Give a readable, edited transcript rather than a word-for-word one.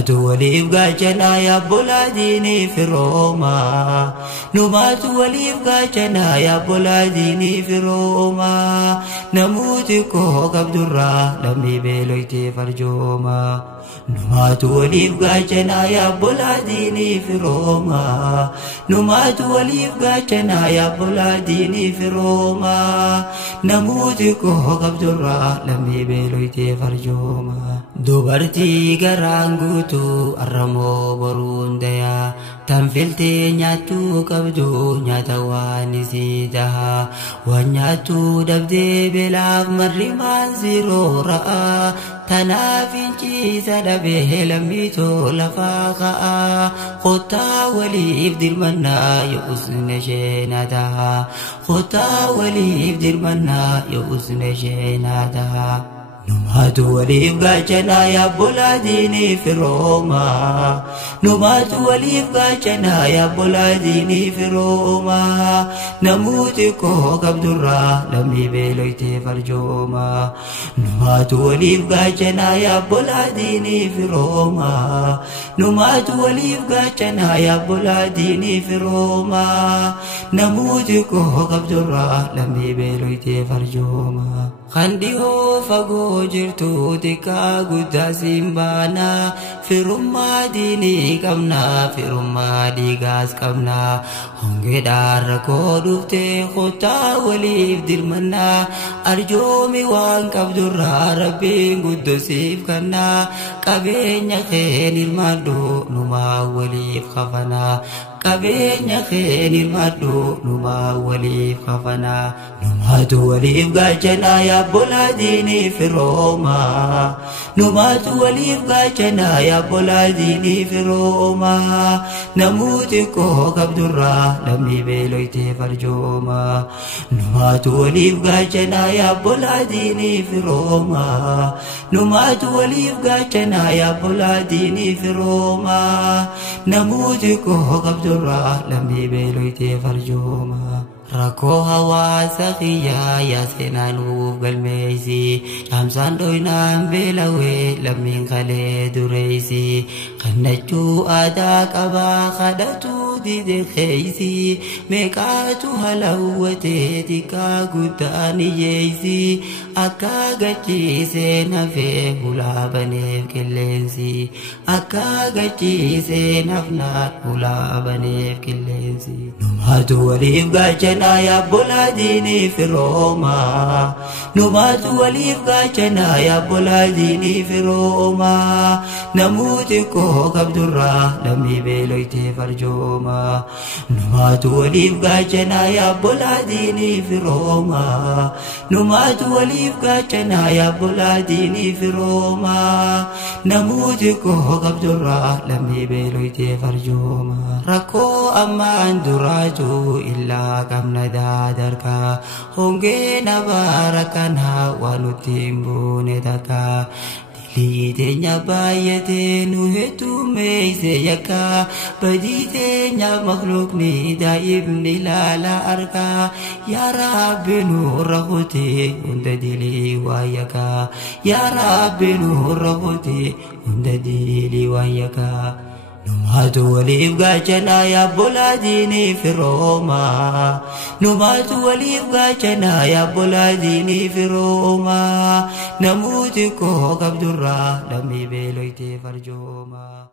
numatu walif gachana ya boladini fi Roma numatu walif gachana ya boladini fi Roma namuti ko kabdurra lammi beloyti farjoma numatu walif gachana ya boladini fi Roma numatu walif gachana ya boladini fi Roma namuti ko kabdurra lammi beloyti farjoma dubarti garangutu arramo borundaya tanfilte nyatu kabdu nyatawani sidaha wanyatu dabde belaf marriman ziro ra'a tanafinchi sadabe lamito lafaqa khota wali ibdil manna yusne shenada khota wali ibdil manna yusne shenada numatu walif gachana ya boladini fi Roma numatu walif gachana ya boladini fi Roma namuti ko kabdurra lammi beloyti farjoma numatu walif gachana ya boladini fi Roma numatu walif gachana ya boladini fi Roma namuti ko kabdurra lammi beloyti farjoma khandiho fago jirtu tika gudda simbana firumma dini kamna firumma digas kamna honge dar ko dufte khota walif dilmanna arjomi wan kabdurra rabbi guddo sif kanna kabenya khenil madu numa walif khafana kabenya khenil madu numa walif khafana numatu walif gachana ya boladini fi Roma numatu walif gachana ya boladini fi Roma namuti ko kabdurra lammi beloyti farjoma numatu walif gachana ya boladini fi Roma numatu walif gachana ya boladini fi Roma namuti ko kabdurra lammi beloyti farjoma rako hawa saqiya ya senanu galmeisi amsan doina belawe lamin khale dureisi khannachu ada qaba khadatu dide khaisi mekatu halawate tika gudani yeisi akagachi senafe bulabane kellensi akagachi senafna bulabane kellensi numatu walif gachana ya boladini fi Roma numatu walif gachana ya boladini fi Roma namuti ko kabdurra lammi beloyti farjoma numatu walif gachana ya boladini fi Roma numatu walif gachana ya boladini fi Roma namuti ko kabdurra lammi beloyti farjoma rako amma anduraju illa kamna dadarka honge nabarakan hawa nutimbune daka dilite nya bayate nuhetu meise yaka badite nya makhluk ni daib nilala arka ya rabbi nurahuti unda dili wayaka ya rabbi nurahuti unda dili wayaka numatu walif gachana ya boladini fi Roma numatu walif gachana ya boladini fi Roma namuti ko kabdurra lammi beloyti farjoma